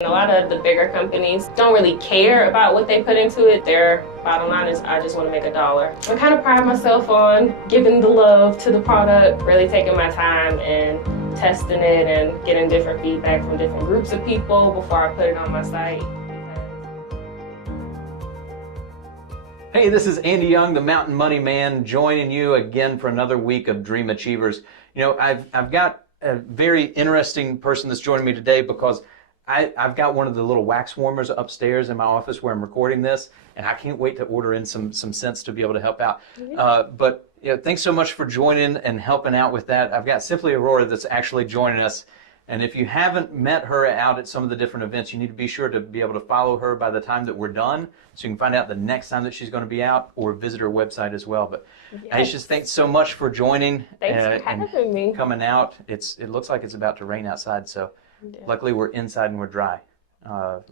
A lot of the bigger companies don't really care about what they put into it. Their bottom line is, I just want to make $1. I kind of pride myself on giving the love to the product, really taking my time and testing it and getting different feedback from different groups of people before I put it on my site. Hey, this is Andy Young, the Mountain Money Man, joining you again for another week of Dream Achievers. You know, I've got a very interesting person that's joining me today because I've got one of the little wax warmers upstairs in my office where I'm recording this, and I can't wait to order in some scents to be able to help out. But you know, thanks so much for joining and helping out with that. I've got Simply Aurora that's actually joining us. And if you haven't met her out at some of the different events, you need to be sure to be able to follow her by the time that we're done, so you can find out the next time that she's going to be out, or visit her website as well. But Ashia, thanks so much for joining. Thanks for having me. Coming out. It looks like it's about to rain outside, so luckily we're inside and we're dry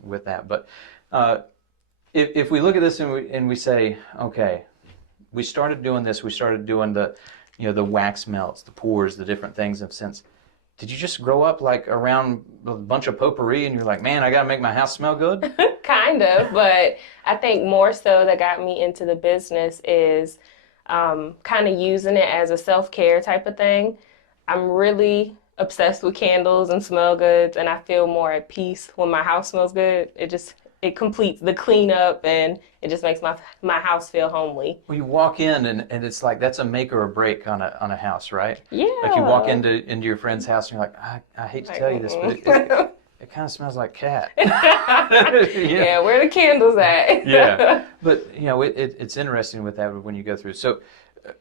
with that. But if we look at this and we say, okay, we started doing this, we started doing the wax melts, the pours, the different things of scents. Did you just grow up like around a bunch of potpourri and you're like, man, I got to make my house smell good? Kind of, but I think more so that got me into the business is kind of using it as a self-care type of thing. I'm really obsessed with candles and smell goods, and I feel more at peace when my house smells good. It completes the cleanup, and it just makes my house feel homely. Well, you walk in and it's like that's a make or a break on a house, right? Yeah. Like you walk into your friend's house and you're like, I hate to tell you this, but it kind of smells like cat. Yeah, where the candles at? Yeah, but you know it's interesting with that when you go through. So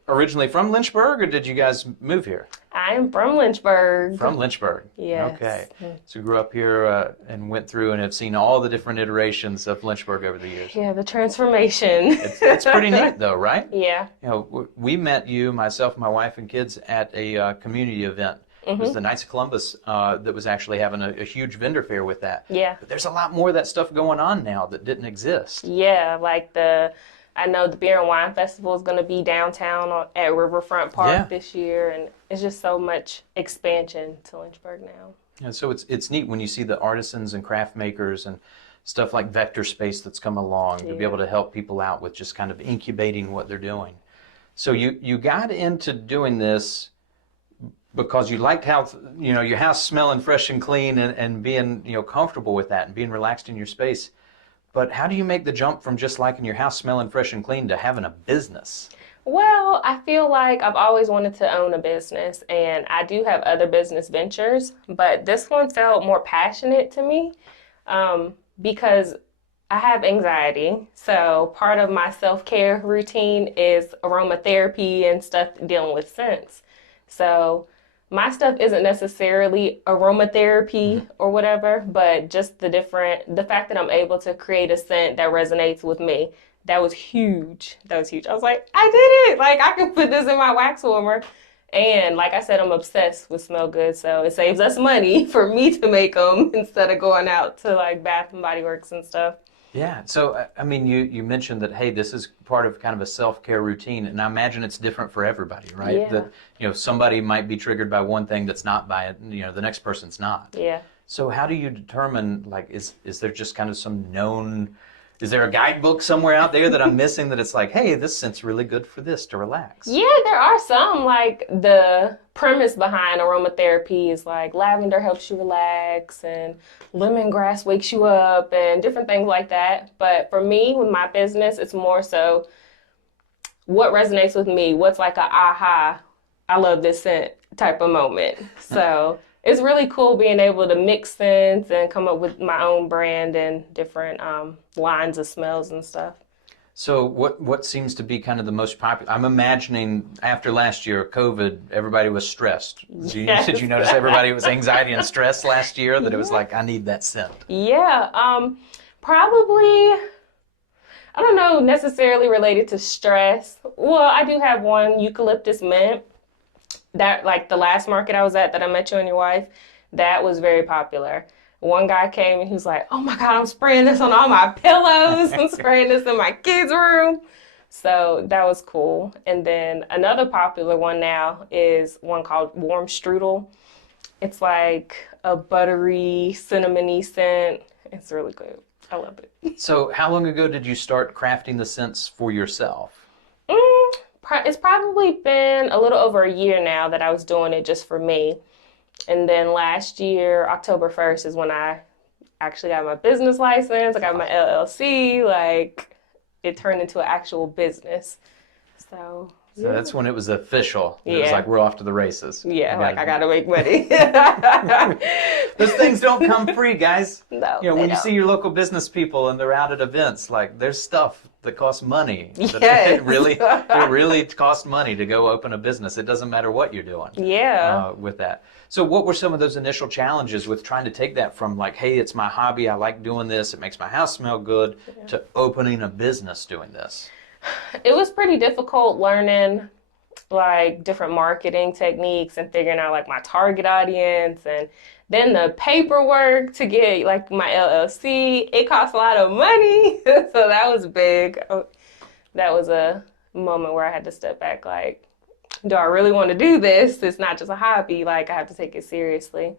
originally from Lynchburg, or did you guys move here? I'm from Lynchburg. From Lynchburg. Yes. Okay. So you grew up here and went through and have seen all the different iterations of Lynchburg over the years. Yeah, the transformation. It's pretty neat though, right? Yeah. You know, we met you, myself, my wife, and kids at a community event. It was the Knights of Columbus that was actually having a huge vendor fair with that. Yeah. But there's a lot more of that stuff going on now that didn't exist. Yeah, like I know the Beer and Wine Festival is going to be downtown at Riverfront Park this year, and it's just so much expansion to Lynchburg now. And so it's neat when you see the artisans and craft makers and stuff like Vector Space that's come along to be able to help people out with just kind of incubating what they're doing. So you got into doing this because you liked how your house smelling fresh and clean and being comfortable with that and being relaxed in your space. But how do you make the jump from just liking your house smelling fresh and clean to having a business? Well, I feel like I've always wanted to own a business, and I do have other business ventures, but this one felt more passionate to me because I have anxiety. So part of my self-care routine is aromatherapy and stuff dealing with scents. So my stuff isn't necessarily aromatherapy or whatever, but just the fact that I'm able to create a scent that resonates with me, that was huge. That was huge. I was like, I did it. Like, I can put this in my wax warmer. And like I said, I'm obsessed with smell good, so it saves us money for me to make them instead of going out to like Bath and Body Works and stuff. Yeah. So, I mean, you mentioned that, hey, this is part of kind of a self-care routine, and I imagine it's different for everybody, right? Yeah. That, somebody might be triggered by one thing that's not by it, the next person's not. Yeah. So how do you determine, like, is there just kind of some known, is there a guidebook somewhere out there that I'm missing that it's like, hey, this scent's really good for this to relax? Yeah, there are some. Like, the premise behind aromatherapy is like lavender helps you relax and lemongrass wakes you up and different things like that. But for me, with my business, it's more so what resonates with me, what's like a aha, I love this scent type of moment. So it's really cool being able to mix scents and come up with my own brand and different lines of smells and stuff. So what seems to be kind of the most popular? I'm imagining after last year, COVID, everybody was stressed. Yes. Did you notice everybody was anxiety and stress last year, that it was like, I need that scent? Yeah, probably, I don't know, necessarily related to stress. Well, I do have one, eucalyptus mint. That, like the last market I was at that I met you and your wife, that was very popular. One guy came and he was like, oh my God, I'm spraying this on all my pillows. I'm spraying this in my kids' room. So that was cool. And then another popular one now is one called Warm Strudel. It's like a buttery, cinnamony scent. It's really good. I love it. So how long ago did you start crafting the scents for yourself? It's probably been a little over a year now that I was doing it just for me. And then last year, October 1st, is when I actually got my business license. I got my LLC. Like, it turned into an actual business. So So that's when it was official. It was Yeah. like, we're off to the races. yeah, like I gotta make money. Those things don't come free, guys. No, You know, they when you don't. see your local business people and they're out at events, like there's stuff that costs money. Yes. It really costs money to go open a business. It doesn't matter what you're doing. Yeah. With that. So what were some of those initial challenges with trying to take that from like, hey, it's my hobby, I like doing this, it makes my house smell good, to opening a business doing this? It was pretty difficult learning like different marketing techniques and figuring out like my target audience, and then the paperwork to get like my LLC. It costs a lot of money. So that was big. That was a moment where I had to step back, like, do I really want to do this? It's not just a hobby. Like, I have to take it seriously.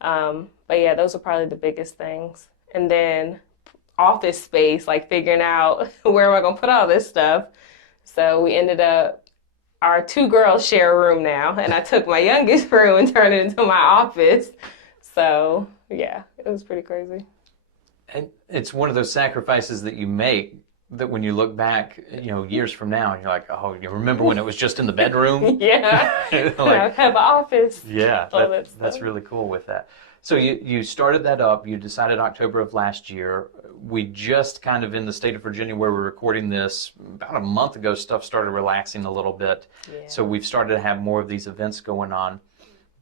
But yeah, those are probably the biggest things. And then office space, like figuring out where am I going to put all this stuff. So we ended up, our two girls share a room now, and I took my youngest room and turned it into my office. So yeah, it was pretty crazy. And it's one of those sacrifices that you make that when you look back, you know, years from now, you're like, oh, you remember when it was just in the bedroom? Yeah, Like, I have an office. yeah, All that that's stuff. really cool with that. So you started that up, you decided October of last year. We just kind of in the state of Virginia where we're recording this, about a month ago, stuff started relaxing a little bit. Yeah. So we've started to have more of these events going on.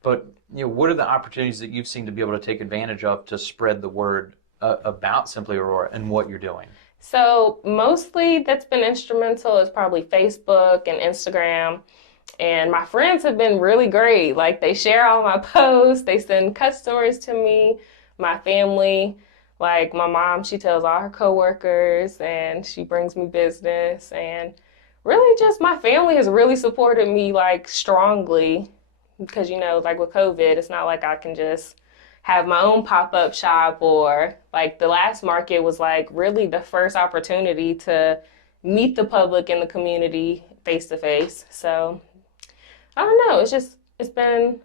But, you know, what are the opportunities that you've seen to be able to take advantage of to spread the word about Simply Aurora and what you're doing? So mostly that's been instrumental is probably Facebook and Instagram. And my friends have been really great. Like, they share all my posts, they send customers to me, my family. Like, my mom, she tells all her coworkers, and she brings me business. And really just my family has really supported me, like, strongly. Because, you know, like with COVID, it's not like I can just have my own pop-up shop, or like the last market was like really the first opportunity to meet the public and the community face to face. So I don't know. It's been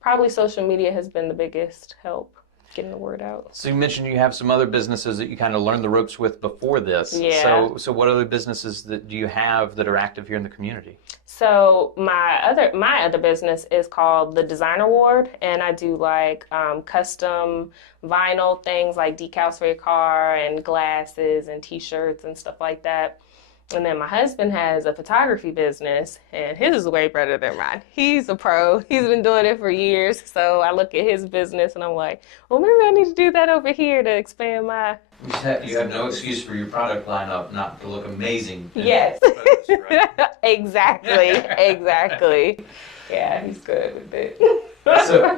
probably social media has been the biggest help getting the word out. So you mentioned you have some other businesses that you kind of learned the ropes with before this. Yeah. So what other businesses that do you have that are active here in the community? So my other business is called the Designer Ward, and I do like custom vinyl things like decals for your car and glasses and t-shirts and stuff like that. And then my husband has a photography business, and his is way better than mine. He's a pro. He's been doing it for years. So I look at his business and I'm like, well, maybe I need to do that over here to expand my... You have no excuse for your product lineup not to look amazing. Yes. Exactly. Exactly. Yeah, he's good with it.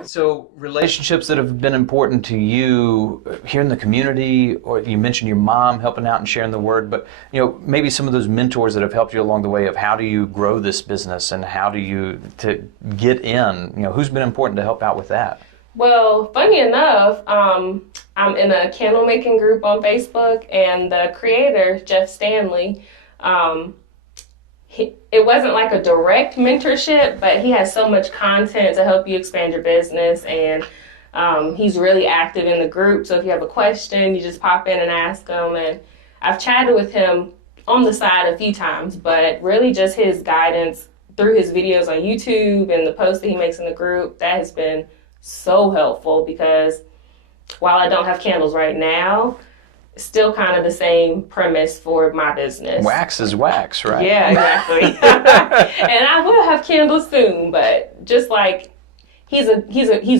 So relationships that have been important to you here in the community, or you mentioned your mom helping out and sharing the word, but you know, maybe some of those mentors that have helped you along the way of how do you grow this business and how do you to get in, you know, who's been important to help out with that? Well, funny enough, I'm in a candle making group on Facebook, and the creator, Jeff Stanley, it wasn't like a direct mentorship, but he has so much content to help you expand your business, and he's really active in the group. So if you have a question, you just pop in and ask him. And I've chatted with him on the side a few times, but really just his guidance through his videos on YouTube and the posts that he makes in the group, that has been so helpful, because while I don't have candles right now, still kind of the same premise for my business. Wax is wax, right? Yeah, exactly. And I will have candles soon, but just like he's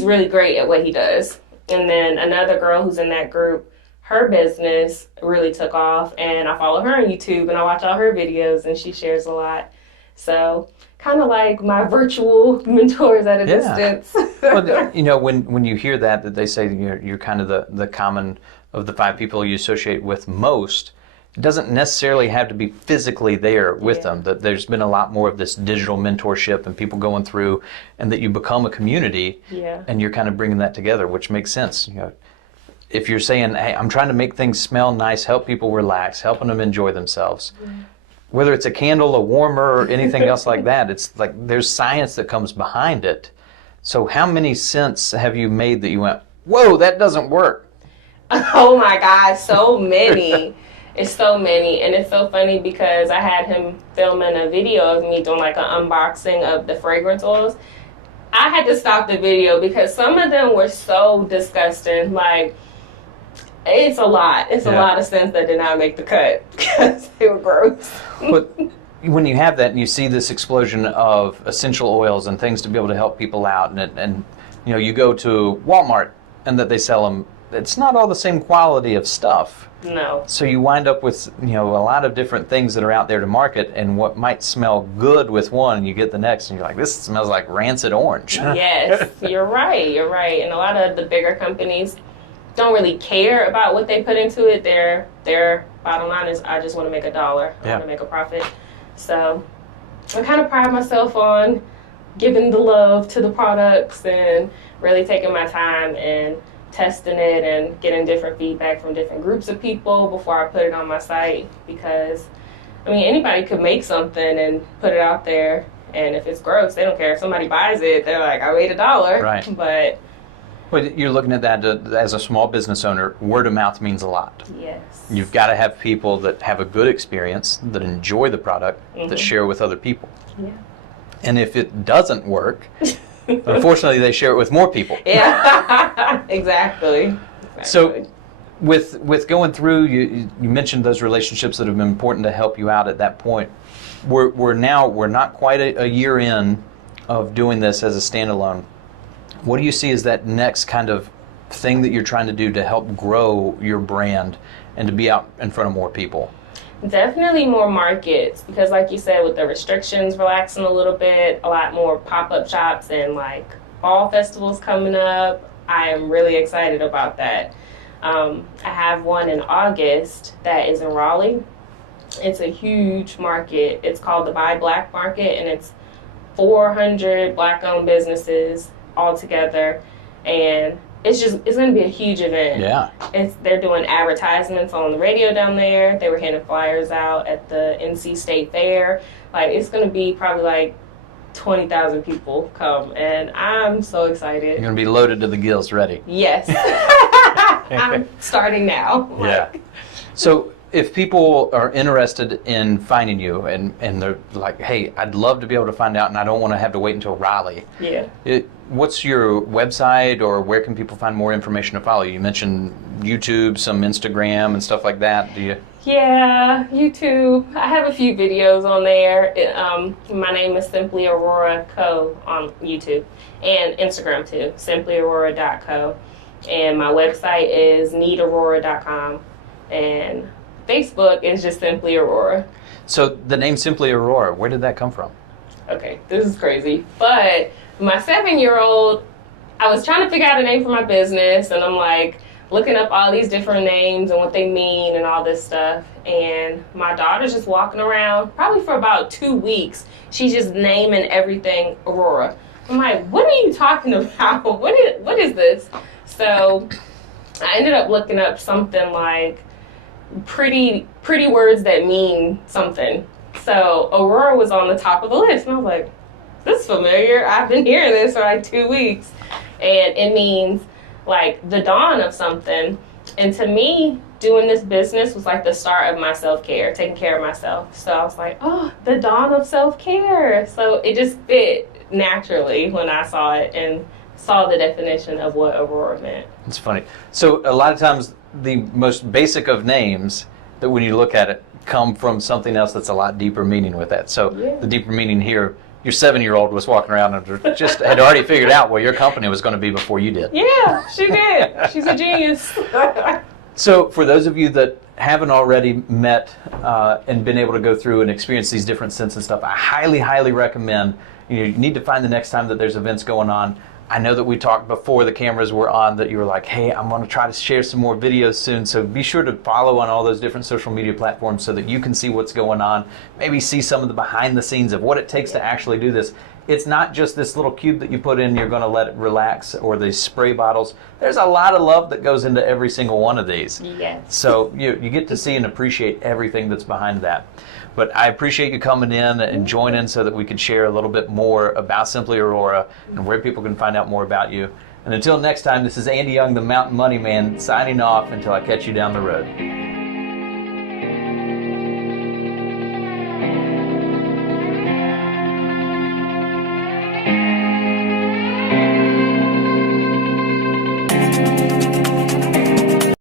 really great at what he does. And then another girl who's in that group, her business really took off, and I follow her on YouTube and I watch all her videos, and she shares a lot. So kind of like my virtual mentors at a distance. Well, you know, when you hear that they say you're kind of the common of the 5 people you associate with most, it doesn't necessarily have to be physically there with them. That there's been a lot more of this digital mentorship and people going through, and that you become a community, and you're kind of bringing that together, which makes sense. You know, if you're saying, hey, I'm trying to make things smell nice, help people relax, helping them enjoy themselves, whether it's a candle, a warmer, or anything else like that, it's like there's science that comes behind it. So how many scents have you made that you went, whoa, that doesn't work? Oh my God, so many. It's so many. And it's so funny because I had him filming a video of me doing like an unboxing of the fragrance oils. I had to stop the video because some of them were so disgusting. Like, it's a lot. It's a lot of scents that did not make the cut because they were gross. But when you have that and you see this explosion of essential oils and things to be able to help people out, and you know, you go to Walmart and that they sell them, it's not all the same quality of stuff. No. So you wind up with, you know, a lot of different things that are out there to market, and what might smell good with one, you get the next, and you're like, this smells like rancid orange. Yes, you're right. You're right. And a lot of the bigger companies don't really care about what they put into it. Their bottom line is, I just want to make $1. I want to make a profit. So I kind of pride myself on giving the love to the products and really taking my time and testing it and getting different feedback from different groups of people before I put it on my site, because I mean, anybody could make something and put it out there, and if it's gross, they don't care. If somebody buys it, they're like, I made $1. Right. But you're looking at that as a small business owner, word of mouth means a lot. Yes. You've got to have people that have a good experience, that enjoy the product, that share with other people. Yeah. And if it doesn't work, unfortunately, they share it with more people. Yeah, exactly. So with going through, you mentioned those relationships that have been important to help you out at that point. We're not quite a year in of doing this as a standalone. What do you see as that next kind of thing that you're trying to do to help grow your brand and to be out in front of more people? Definitely more markets, because like you said, with the restrictions relaxing a little bit, a lot more pop-up shops and like fall festivals coming up. I am really excited about that. I have one in August that is in Raleigh. It's a huge market. It's called the Buy Black Market, and it's 400 Black-owned businesses all together, and it's going to be a huge event. Yeah. They're doing advertisements on the radio down there. They were handing flyers out at the NC State Fair. Like, it's going to be probably like 20,000 people come, and I'm so excited. You're going to be loaded to the gills, ready. Yes. I'm starting now. Yeah. So if people are interested in finding you and they're like, hey, I'd love to be able to find out and I don't want to have to wait until Raleigh. Yeah. What's your website, or where can people find more information to follow you? You mentioned YouTube, some Instagram and stuff like that. Do you? Yeah, YouTube. I have a few videos on there. My name is Simply Aurora Co. on YouTube and Instagram too, simplyaurora.co. And my website is needaurora.com. And Facebook is just Simply Aurora. So the name Simply Aurora, where did that come from? Okay, this is crazy. But my 7-year-old, I was trying to figure out a name for my business, and I'm like looking up all these different names and what they mean and all this stuff. And my daughter's just walking around, probably for about 2 weeks. She's just naming everything Aurora. I'm like, what are you talking about? What is this? So I ended up looking up something like pretty words that mean something. So Aurora was on the top of the list, and I was like, this is familiar. I've been hearing this for like 2 weeks. And it means like the dawn of something. And to me, doing this business was like the start of my self-care, taking care of myself. So I was like, oh, the dawn of self-care. So it just fit naturally when I saw it and saw the definition of what Aurora meant. It's funny. So a lot of times the most basic of names that when you look at it come from something else that's a lot deeper meaning with that. So the deeper meaning here, your 7-year-old was walking around and just had already figured out what your company was going to be before you did. Yeah, she did. She's a genius. So for those of you that haven't already met and been able to go through and experience these different scents and stuff, I highly, highly recommend, you need to find the next time that there's events going on. I know that we talked before the cameras were on that you were like, hey, I'm going to try to share some more videos soon. So be sure to follow on all those different social media platforms so that you can see what's going on, maybe see some of the behind the scenes of what it takes to actually do this. it's not just this little cube that you put in, you're going to let it relax, or these spray bottles. There's a lot of love that goes into every single one of these. Yes. So you get to see and appreciate everything that's behind that. But I appreciate you coming in and joining so that we could share a little bit more about Simply Aurora and where people can find out more about you. And until next time, this is Andy Young, the Mountain Money Man, signing off until I catch you down the road.